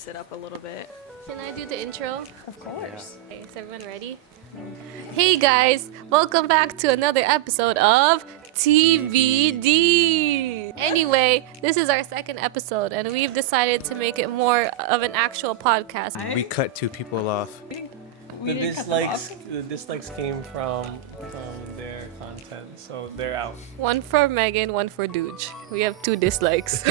mix it up a little bit. Can I do the intro? Of course. Okay, is everyone ready? Hey guys, welcome back to another episode of TBD. Anyway, this is our second episode and we've decided to make it more of an actual podcast. We cut two people off. We The didn't cut them off. dislikes came from their content, so they're out. One for Megan, one for Dooge. We have 2 dislikes.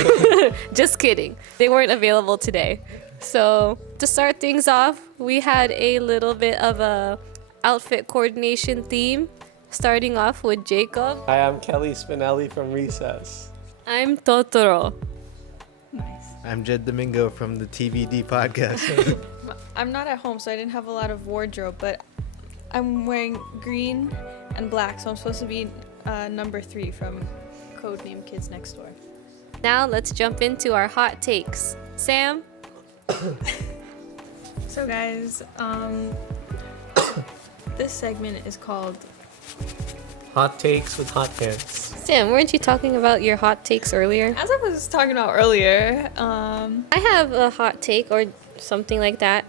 Just kidding. They weren't available today. So to start things off, we had a little bit of a outfit coordination theme. Starting off with Jacob. Hi, I'm Kelly Spinelli from Recess. I'm Totoro. Nice. I'm Jed Domingo from the TBD Podcast. I'm not at home, so I didn't have a lot of wardrobe, but I'm wearing green and black, so I'm supposed to be number 3 from Codename Kids Next Door. Now let's jump into our hot takes. Sam? So guys, this segment is called Hot takes with hot pants. Sam, weren't you talking about your hot takes earlier? As I was talking about earlier, I have a hot take or something like that.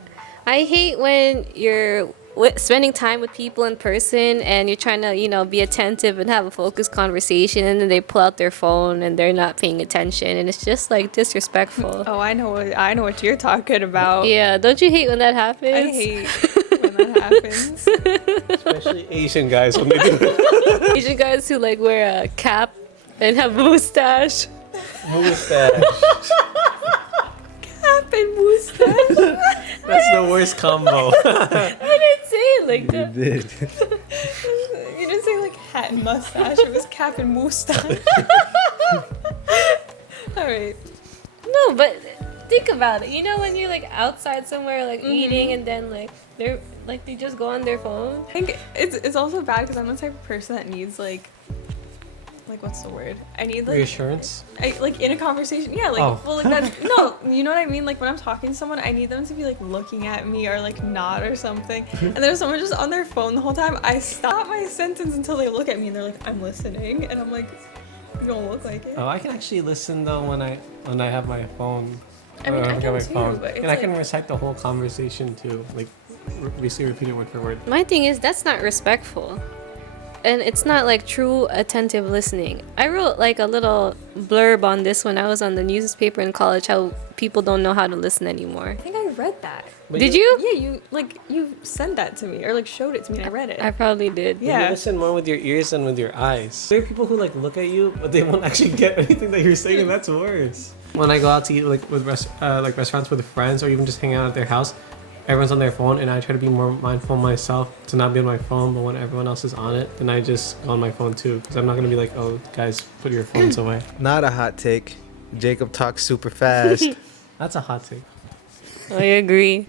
I hate when you're spending time with people in person and you're trying to, be attentive and have a focused conversation, and then they pull out their phone and they're not paying attention, and it's just like disrespectful. oh, I know what you're talking about. Yeah, don't you hate when that happens? I hate when that happens. Especially Asian guys when they do it. Asian guys who like wear a cap and have a mustache. Mustache. Cap and mustache. That's the worst combo. I didn't say it like You that. did. You didn't say like hat and mustache. It was cap and mustache. All right. No, but think about it. You know when you're like outside somewhere like eating and then like they just go on their phone? I think it's also bad because I'm the type of person that needs like what's the word? I need like Reassurance? in a conversation. Yeah, like Oh. well like that's no, you know what I mean? Like when I'm talking to someone, I need them to be like looking at me or like nod or something. And then if someone's just on their phone the whole time, I stop my sentence until they look at me and they're like, I'm listening, and I'm like, you don't look like it. Oh, I can actually listen though when I have my phone. I mean, or I I've can got my too, phone. but it's And I can like- recite the whole conversation too, like basically repeat it word for word. My thing is that's not respectful. And it's not like true attentive listening. I wrote like a little blurb on this when I was on the newspaper in college, how people don't know how to listen anymore. I think I read that. But Did you? Yeah, you sent that to me or like showed it to me and I read it. I probably did. Yeah. You listen more with your ears than with your eyes. There are people who like look at you, but they won't actually get anything that you're saying, and that's worse. When I go out to eat like with restaurants with friends, or even just hang out at their house, everyone's on their phone, and I try to be more mindful myself to not be on my phone. But when everyone else is on it, then I just go on my phone too, because I'm not gonna be like, oh guys, put your phones away. Not a hot take. Jacob talks super fast. That's a hot take. I agree.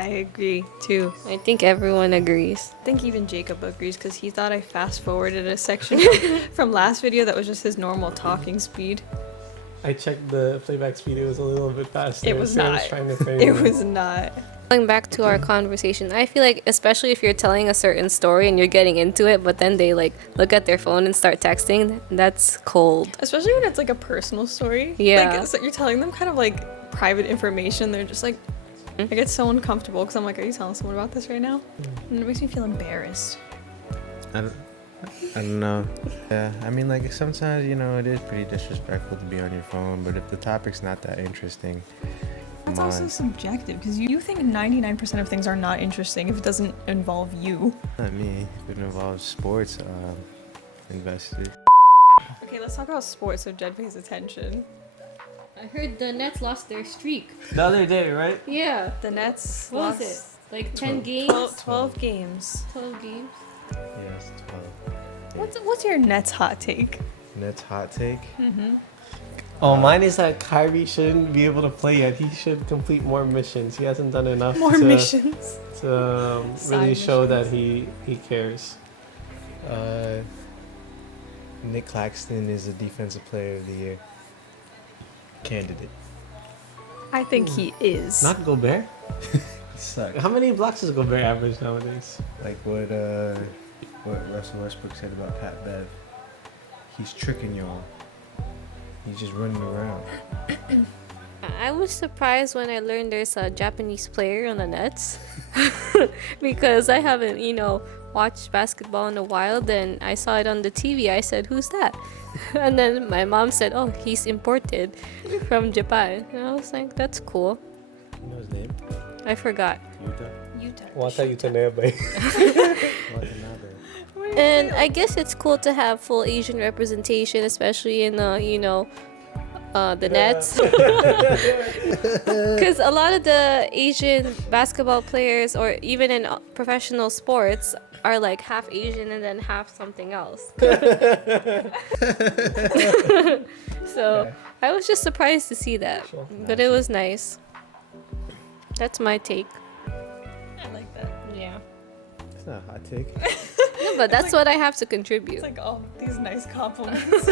I agree too. I think everyone agrees. I think even Jacob agrees because he thought I fast forwarded a section from last video that was just his normal talking speed. I checked the playback speed; it was a little bit faster. It was so I not. was trying to frame It was not. Going back to our conversation, I feel like especially if you're telling a certain story and you're getting into it, but then they like look at their phone and start texting, that's cold. Especially when it's like a personal story. Yeah. Like so you're telling them kind of like private information. They're just like, I get so uncomfortable because I'm like, are you telling someone about this right now? And it makes me feel embarrassed. I don't know. Yeah, I mean, like sometimes it is pretty disrespectful to be on your phone, but if the topic's not that interesting, That's come also on. subjective because you think 99% of things are not interesting if it doesn't involve you. Not me. If it involves sports, invested. Okay, let's talk about sports so Jed pays attention. I heard the Nets lost their streak. The other day, right? Yeah. The Nets What was lost it? Like 10 games? 12 games. 12 games? Yes, 12. What's your Nets hot take? Nets hot take. Oh, mine is that Kyrie shouldn't be able to play yet. He should complete more missions. He hasn't done enough More missions. to really Side show missions. that he cares. Nick Claxton is a defensive player of the year candidate. I think he is. Not Gobert. Suck. How many blocks does Gobert average nowadays? Like what Russell Westbrook said about Pat Bev. He's tricking y'all. He's just running around. Yeah, I was surprised when I learned there's a Japanese player on the Nets because I haven't, watched basketball in a while. Then I saw it on the TV. I said, "Who's that?" And then my mom said, "Oh, he's imported from Japan." And I was like, "That's cool." You know his name? I forgot. Utah. Wata Yutanebe. And I guess it's cool to have full Asian representation, especially in the Nets. Because a lot of the Asian basketball players, or even in professional sports, are like half Asian and then half something else. So I was just surprised to see that, but it was nice. That's my take. I like that. Yeah. It's not a hot take. No, but that's what I have to contribute. It's like all these nice compliments.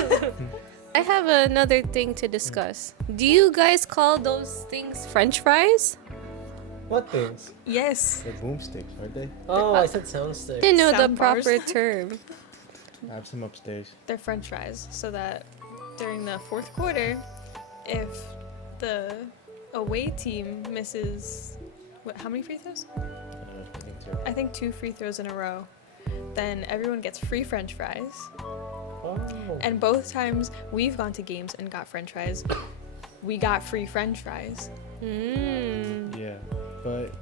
I have another thing to discuss. Do you guys call those things French fries? What things? Yes. They're boomsticks, aren't they? Oh, I said sound I stick. didn't know the Sound bars. proper term. I have some upstairs. They're French fries, so that during the fourth quarter, if the away team misses, how many free throws? I think 2 free throws in a row. Then everyone gets free French fries. Oh. And both times we've gone to games and got French fries, we got free French fries. Yeah, but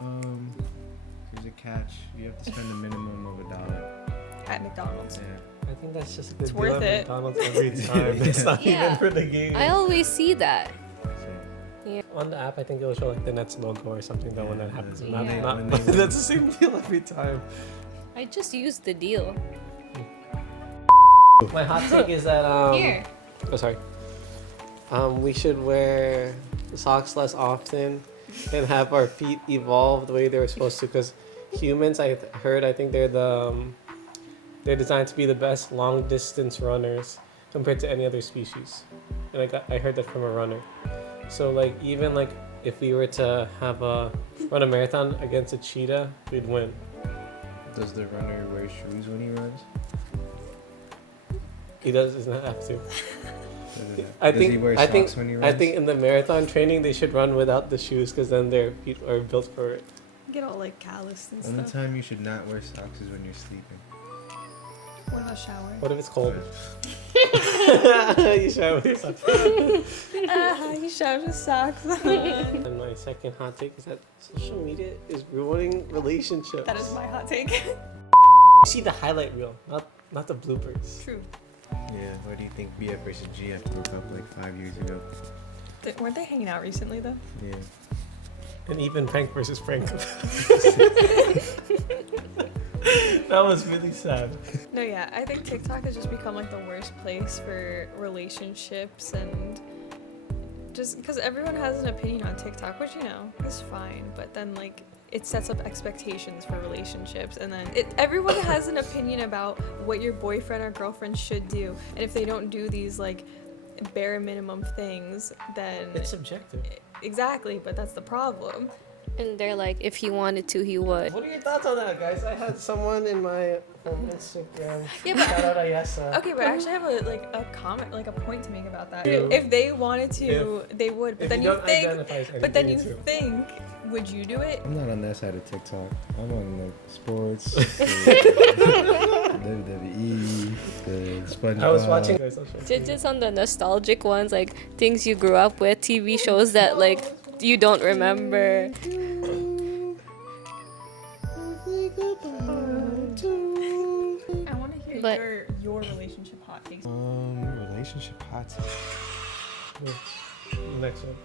there's a catch. You have to spend a minimum of $1. At McDonald's. Yeah. I think that's just a good It's deal worth at it. McDonald's every time. It's not Yeah. even for the game. I always see that. So, On the app, I think it will show like the Nets logo or something. That when that happens, Yeah. not, Yeah. not, When they- that's the same deal every time. I just used the deal. My hot take is that Here. Oh, sorry. We should wear socks less often and have our feet evolve the way they were supposed to. Because humans, I think they're designed to be the best long distance runners compared to any other species. And I heard that from a runner. So like even like if we were to run a marathon against a cheetah, we'd win. does the runner wear shoes when he runs? He doesn't have to. Does he wear socks when he runs? I think in the marathon training they should run without the shoes because then their feet are built for it. Get all like calloused and Only stuff. time you should not wear socks is when you're sleeping. What about shower? What if it's cold? You shower with your socks. You shower with socks. And my second hot take is that social media is ruining relationships. That is my hot take. You see the highlight reel, not the bloopers. True. Yeah, what do you think BF versus GF broke up like 5 years ago? Weren't they hanging out recently though? Yeah. And even Frank versus Frank. That was really sad. No, yeah, I think TikTok has just become like the worst place for relationships, and just because everyone has an opinion on TikTok, which is fine, but then like it sets up expectations for relationships, and then everyone has an opinion about what your boyfriend or girlfriend should do, and if they don't do these like bare minimum things, then It's subjective. exactly, but that's the problem. And they're like, if he wanted to, he would. What are your thoughts on that, guys? I had someone in my Instagram. Yeah, but- Shout out Ayesa. Okay, but I actually have a comment, like a point to make about that. Ew. If they wanted to, they would. But If then you you don't think, identify as but then you anything, it's think, would you do it? I'm not on that side of TikTok. I'm on like sports, WWE, the SpongeBob. I was watching. Just on the nostalgic ones, like things you grew up with, TV shows that like you don't remember. I want to hear But- your relationship hot takes. Relationship hot take. Next one.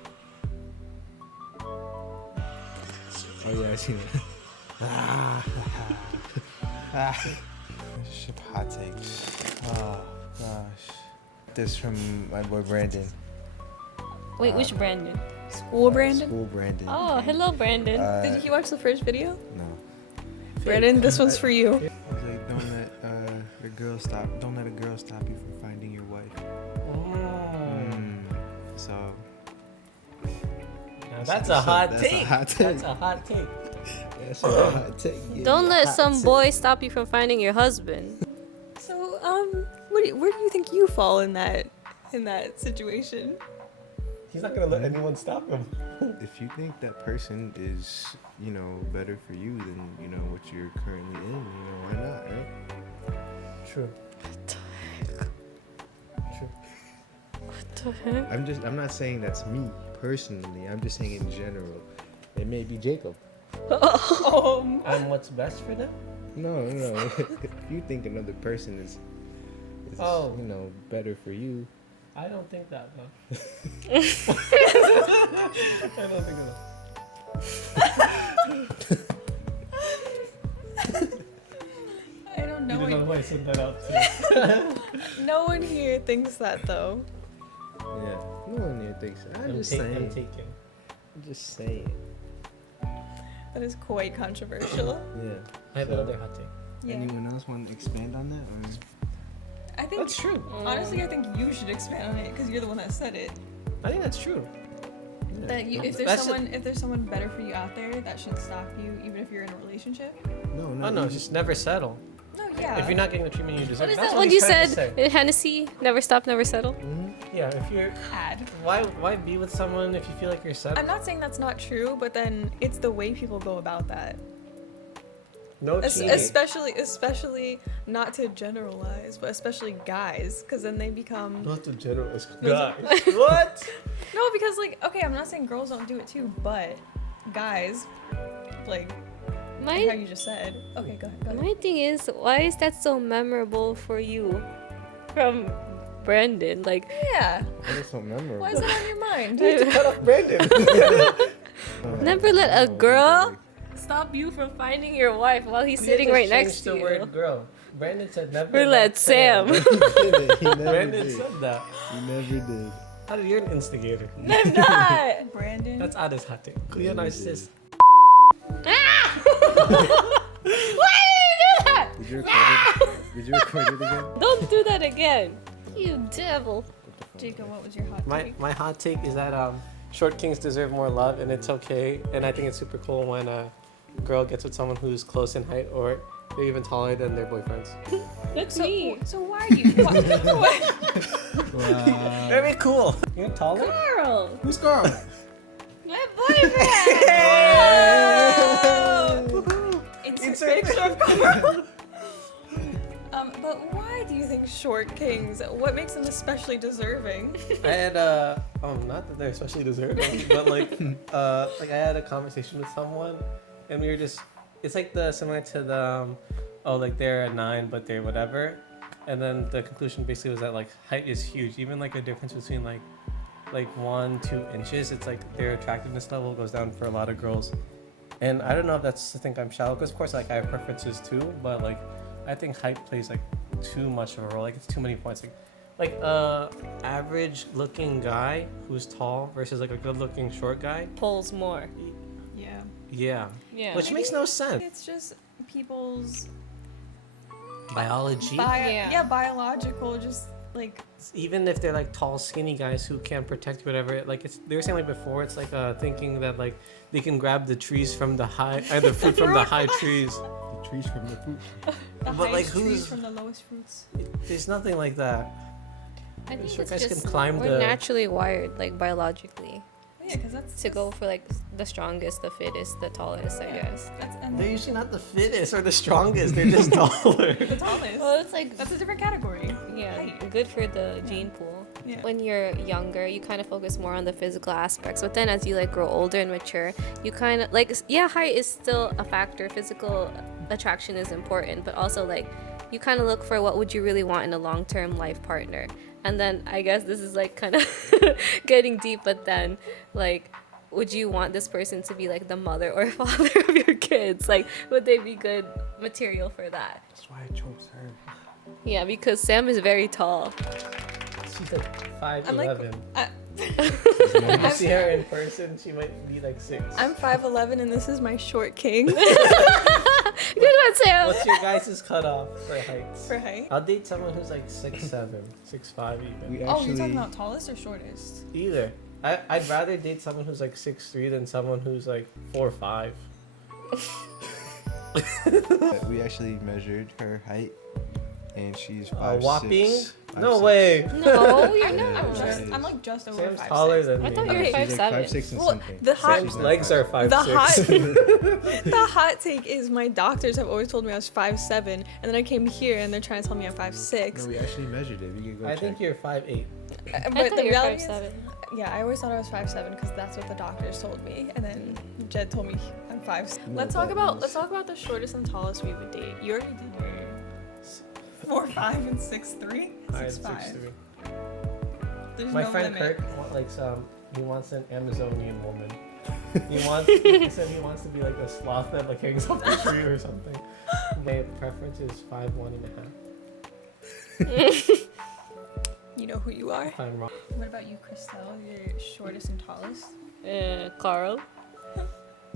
Oh yeah, I seen it. Relationship hot take. Oh gosh. This from my boy Brandon. Wait, which Brandon? School Brandon? School Brandon. Oh, hello, Brandon. Did he watch the first video? No. Brandon, this one's for you. He's like, don't let a girl stop you from finding your wife. So Now that's a hot that's take. a hot take. That's a hot take. That's a hot take. Yeah, Don't let hot some take. boy stop you from finding your husband. So, where do you think you fall in that situation? He's not gonna let anyone stop him. If you think that person is, you know, better for you than, you know, what you're currently in, you know, why not, right? True. True. What the heck? I'm not saying that's me personally. I'm just saying in general. It may be Jacob. And what's best for them? No. If you think another person is Oh. you know, better for you. I don't think that, though. I don't think I don't know. You don't know why I said that out too. No one here thinks that though. Yeah. No one here thinks that. I'm just saying. I'm taking. I'm just saying. That is quite controversial. Yeah. I have So, another hot take. Yeah. Anyone else want to expand on that? Or? I think That's true. honestly, I think you should expand on it because you're the one that said it. I think that's true. That you, if That's there's someone better for you out there, that shouldn't stop you, even if you're in a relationship. No, Oh no, just never settle. No, yeah. If you're not getting the treatment you deserve, What is that's that what one he's you trying to said say. in Hennessy? Never stop, never settle. Yeah, if you're Ad. why be with someone if you feel like you're set? I'm not saying that's not true, but then it's the way people go about that. No cheating. Especially not to generalize, but especially guys, because then they become Not the generalist No, guys. What? no, because like okay, I'm not saying girls don't do it too, but guys, like how My you just said. Okay, go ahead. my thing is, why is that so memorable for you? From Brandon, like Yeah. That is so memorable. Why is it on your mind? Cut off Brandon. never let a girl stop you from finding your wife while he's sitting right next to the you. word girl. Brandon said never. Or let Sam. He never Brandon did. said that. He never did. How did you're an instigator? I'm not. Brandon. That's Ada's hot take. Clear narcissist. Did you record it? Did you record it again? Don't do that again, you devil. Jacob, what was your hot take? My hot take is that short kings deserve more love, and it's okay. And I think it's super cool when a girl gets with someone who's close in height or they're even taller than their boyfriends. That's me. So why are you? What? Wow. Very cool. You're taller. Carl, Who's Carl? my boyfriend. It's a picture of Carl. But why do you think short kings? What makes them especially deserving? I had not that they're especially deserving, but like I had a conversation with someone, and we were just, it's like similar to the like they're a 9 but they're whatever, and then the conclusion basically was that like height is huge, even like a difference between like 1-2 inches, it's like their attractiveness level goes down for a lot of girls, and I don't know if that's to think I'm shallow, because of course like I have preferences too, but like I think height plays like too much of a role. Like it's too many points. Like average looking guy who's tall versus like a good looking short guy. Pulls more. Yeah. Yeah. Yeah. Which makes no sense. It's just people's Biology. Yeah. biological, just like Even if they're like tall, skinny guys who can't protect you, whatever. Like they were saying like before, it's like thinking that like they can grab the trees from the high, the fruit from the high trees. The trees from the fruit. the But, highest like, trees who's- from the lowest fruits. There's nothing like that. I think Short it's guys can just climb we're the- naturally wired, like biologically, Yeah, because that's to go for like the strongest, the fittest, the tallest. I guess. and They're usually not the fittest or the strongest. They're just taller. the tallest. Well, it's like That's a different category. yeah, Height. good for the gene pool. Yeah. When you're younger, you kind of focus more on the physical aspects, but then as you like grow older and mature, you kind of like height is still a factor. Physical attraction is important, but also like you kind of look for what would you really want in a long-term life partner. And then I guess this is like kind of getting deep, but then like would you want this person to be like the mother or father of your kids? Like would they be good material for that? That's why I chose her. Yeah, because Sam is very tall. She's like 5'11". I'm like, If you see her in person, she might be like 6. I'm 5'11" and this is my short king Good one, Sam. What's your guys' cutoff for heights? for height. I'll date someone who's like 6'7", 6'5" even. We Oh, actually. you're talking about tallest or shortest? Either. I'd rather date someone who's like 6'3" than someone who's like 4'5". We actually measured her height, and she's A 5'6". whopping? 5'6". No way. No, you're Yeah, not. right. I'm like just over Sam's 5'6". taller than I me. thought you were She's like 5'7". 5'6" and Well, something. the hot- She's Sam's not legs are 5'6". 5'6". The hot take is my doctors have always told me I was 5'7", and then I came here and they're trying to tell me I'm 5'6". No, we actually measured it. We can go I check. think you're 5'8". But I thought the you were reality is, 5'7". yeah, I always thought I was 5'7" because that's what the doctors told me, and then Jed told me I'm 5'6". You know Let's what talk that about means. let's talk about the shortest and tallest we would date. You already did your 4'5" and 6'3", 6'5". There's My no friend limit. Kirk he wants an Amazonian woman. He said he wants to be like a sloth that like hangs off the tree or something. My preference is 5'1.5". You know who you are. If I'm wrong. What about you, Christelle? Your shortest and tallest? Carl.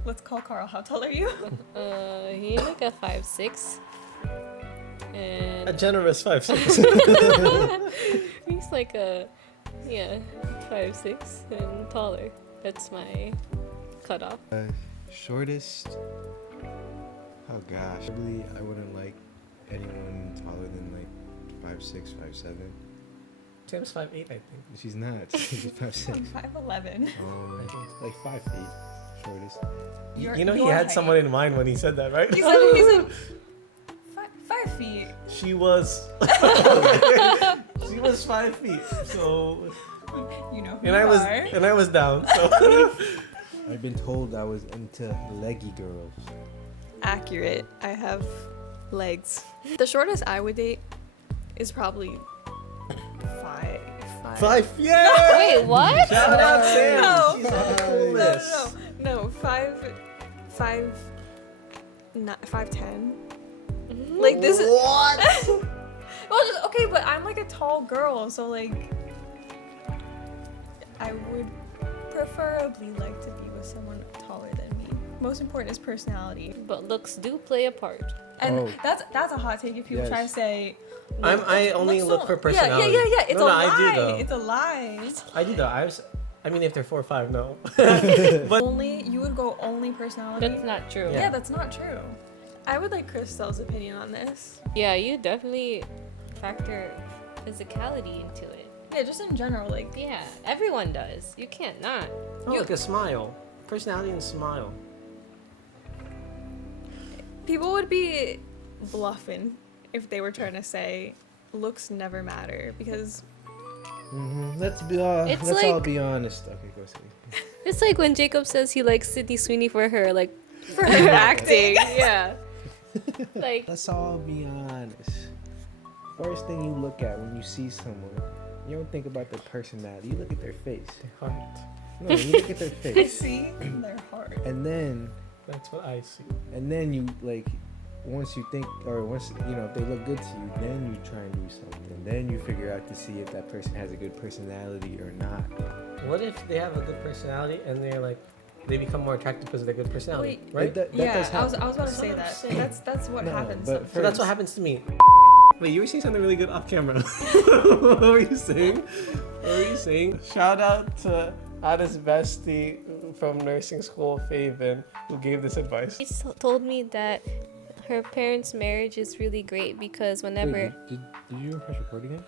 Let's call Carl. How tall are you? He's like a 5'6". A And generous 5'6". he's like a 5'6" and taller. That's my cutoff. Shortest. Oh gosh, probably I wouldn't like anyone taller than like 5'6", 5'7". Sam's 5'8", I think. She's not. She's 5'6". 5'11". Like 5 feet. Shortest. You know he had someone in mind when he said that, right? He said 5 feet. She was 5 feet. So You know who and you I was down. So I've been told I was into leggy girls. Accurate. I have legs. The shortest I would date is probably 5. 5. Yeah. Wait, what? Shout out Sam. No. She's on the cool list. No, 5'10". Like Like this is What? well, just, okay, but I'm like a tall girl, so like I would preferably like to be with someone taller than me. Most important is personality, But looks do play a part. and Oh. that's a hot take if people try to Yes. say. I only look for personality. Yeah. It's No, a no, lie. I do, though. It's a lie. I do though. I mean, if they're 4 or 5, no. But Only you would go only personality. That's not true. Yeah, that's not true. I would like Christelle's opinion on this. Yeah, you definitely factor physicality into it. Yeah, just in general, like Yeah, everyone does. You can't not. oh, like a smile, personality and smile. people would be bluffing if they were trying to say looks never matter because Let's It's let's all like- be honest. Okay, go see. It's like when Jacob says he likes Sydney Sweeney for her, like, for her acting. yeah. Like, Let's all be honest. First thing you look at when you see someone, you don't think about their personality. You look at their face. Heart. No, you look at their I face, see their heart. and then That's what I see. you like. Once you think, or once you know if they look good to you, then you try and do something. Then you figure out to see if that person has a good personality or not. What if they have a good personality and they become more attractive because of their good personality, Wait, right? That Yeah, does I was happen. about to That's say what I'm that. saying. That's what No, happens. but So that's what First. happens to me. Wait, you were saying something really good off camera. What were you saying? What were you saying? Shout out to Ada's bestie from nursing school, Faven, who gave this advice. she told me that her parents' marriage is really great because whenever... Wait, did you press record again?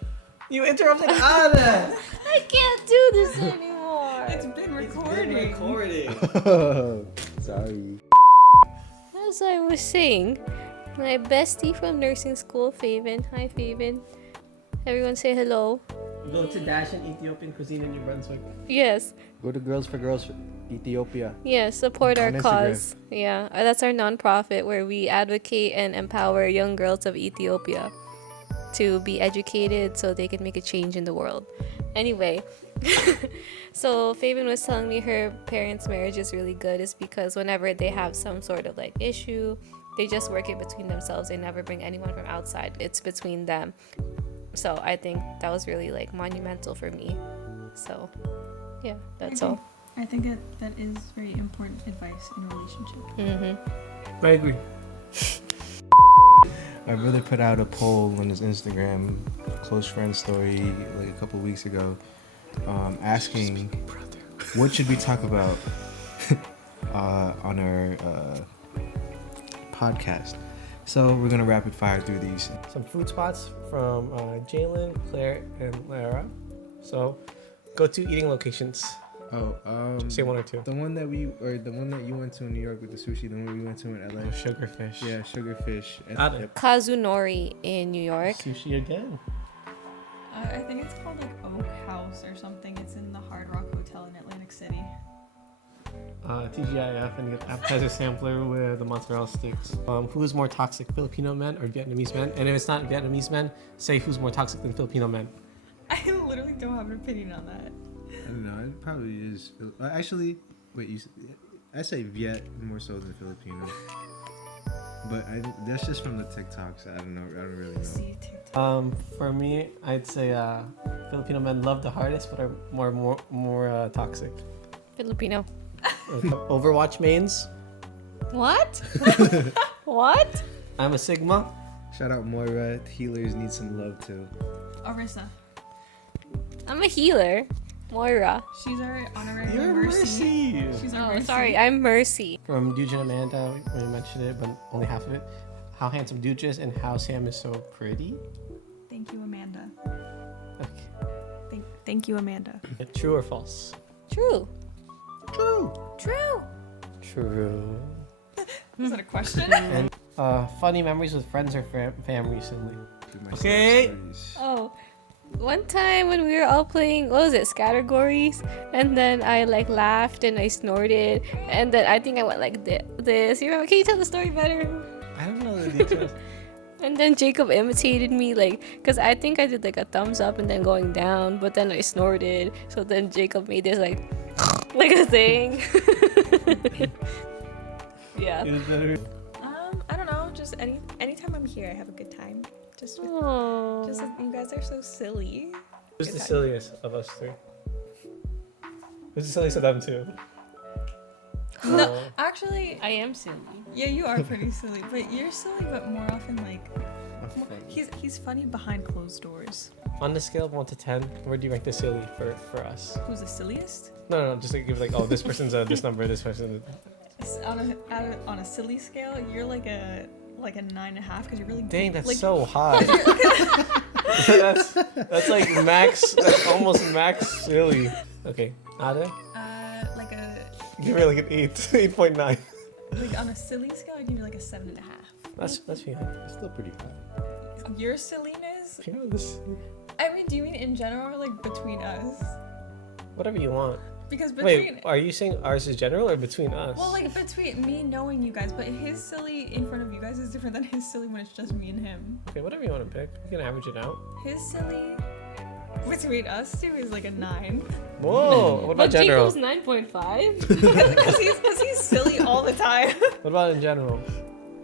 You interrupted Ada! I can't do this anymore! It's been recording. Sorry. As I was saying, my bestie from nursing school, Faven. Hi, Faven. Everyone say hello. Go to Dash and Ethiopian cuisine in New Brunswick. Yes, Go to Girls for Girls Ethiopia. yes, support our On Instagram. cause. Yeah, that's our nonprofit where we advocate and empower young girls of Ethiopia to be educated so they can make a change in the world. Anyway, so Fabian was telling me her parents' marriage is really good is because whenever they have some sort of like issue, they just work it between themselves. They never bring anyone from outside. It's between them. So I think that was really like monumental for me. So yeah, that's all. I think that is very important advice in a relationship. Mm-hmm. I agree. My brother put out a poll on his Instagram close friend story like a couple weeks ago, asking what should we talk about on our podcast. So we're gonna rapid fire through these. Some food spots from Jalen, Claire, and Lara. So, go to eating locations. Say one or two. The one that you went to in New York with the sushi, the one we went to in LA. Sugarfish. Yeah, Sugarfish. Yep. Kazunori in New York. Sushi again. I think it's called like Oak House or something. It's in the Hard Rock Hotel in Atlantic City. TGIF, and you get appetizer sampler with the mozzarella sticks. Who's more toxic, Filipino men or Vietnamese men? And if it's not Vietnamese men, say who's more toxic than Filipino men. I literally don't have an opinion on that. I don't know. It probably is. Actually, wait. I say Viet more so than Filipino. But that's just from the TikToks. I don't know. I don't really know. See TikTok. For me, I'd say Filipino men love the hardest, but are more toxic. Filipino. Overwatch mains. What? What? I'm a Sigma. Shout out Moira. Healers need some love too. Arissa. I'm a healer. Moira. She's our honorary You're Mercy. She's our Oh, Mercy. sorry, I'm Mercy. From Duge and Amanda, we mentioned it, but only half of it. How handsome Duge is and how Sam is so pretty. Thank you, Amanda. Okay. Thank you, Amanda. True or false? True. True. True. True. Is that a question? And funny memories with friends or fam recently. Okay. Oh, one time when we were all playing, what was it, Categories? And then I like laughed and I snorted, and then I think I went like this. You remember? Can you tell the story better? I don't know the details. And then Jacob imitated me, like, because I think I did like a thumbs up and then going down, but then I snorted. So then Jacob made this like, like a thing. Yeah. I don't know. Just anytime I'm here, I have a good time. Just with, Aww. just you guys are so silly. Who's Good the time. silliest of us three? Who's the silliest of them two? No, actually, I am silly. yeah, you are pretty silly, but you're silly, but more often like he's funny behind closed doors. On the scale of 1 to 10, where do you rank the silly for us? Who's the silliest? No, just like give like, oh, this person's this number, this person. On a silly scale, you're like a 9.5 because you're really Dang, that's like, so high. that's like max. That's almost max silly. Okay, Ada, like a give her like an 8.9. like on a silly scale, I give you like a 7.5. That's fine. It's still pretty high. Your silliness? You know this. I mean, do you mean in general or like between us? Whatever you want. Because between Wait, are you saying ours is general or between us? well, like between me knowing you guys, but his silly in front of you guys is different than his silly when it's just me and him. Okay, whatever you want to pick. You can average it out. His silly between us two is like a 9. Whoa. What about general? Jacob's 9.5. Because he's silly all the time. What about in general?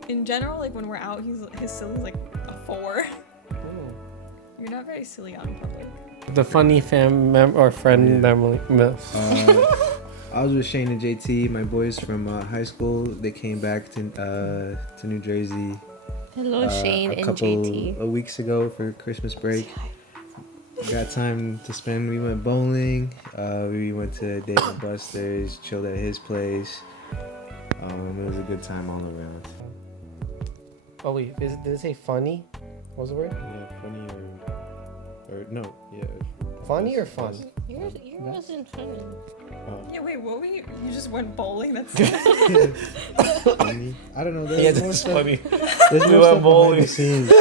In general, like when we're out, his silly's like a 4. Ooh. You're not very silly out in public. The funny friend memory. I was with Shane and JT, my boys from high school. They came back to New Jersey Hello, Shane a and couple JT. of weeks ago for Christmas break. Got time to spend. We went bowling. We went to Dave and Buster's, chilled at his place. It was a good time all around. Oh wait, did it say funny? What was the word? Yeah, funny or no, yeah. Funny or fun? Yours wasn't funny. Yeah, wait, what were you? You just went bowling? That's Funny. I don't know. Yeah, There's more that's stuff. funny. There's We more went stuff behind bowling. the scenes.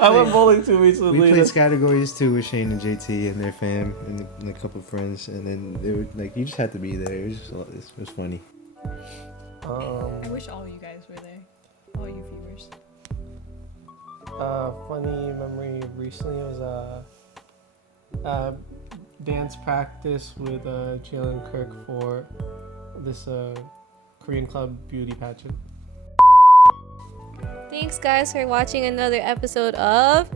I went bowling 2 weeks with We Lena. played categories too with Shane and JT and their fam and a couple of friends, and then they were like, you just had to be there. It was just, it was funny. I wish all you guys were there. All you viewers. Funny memory recently was dance practice with Jalen Kirk for this Korean club beauty pageant. Thanks, guys, for watching another episode of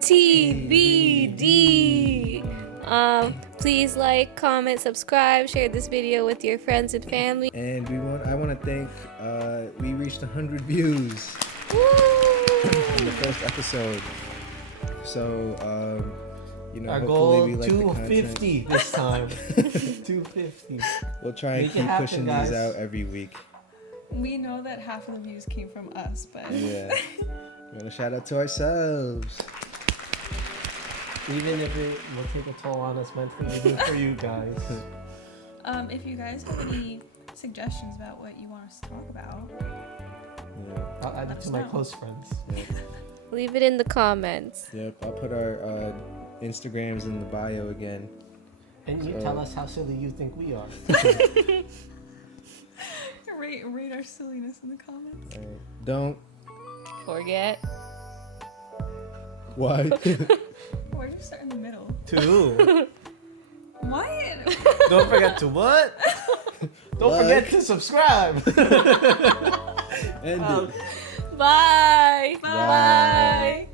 TBD. Please like, comment, subscribe, share this video with your friends and family. And I want to thank. We reached 100 views Woo! in the first episode. So Our hopefully goal we like the content. 250 this time. 250. We'll try and Make it keep happen, pushing guys. these out every week. We know that half of the views came from us, but Yeah. We're gonna shout out to ourselves. Even if it will take a toll on us mentally, we do it for you guys. If you guys have any suggestions about what you want us to talk about, Yeah. I'll add it Let to us my know. close friends. Yep. Leave it in the comments. Yep. I'll put our Instagrams in the bio again. And you So- tell us how silly you think we are. rate our silliness in the comments. Alright. Don't. Forget. Why? Where do you start in the middle? Two. What? Don't forget to what? Don't forget to subscribe. End it. Bye. Bye.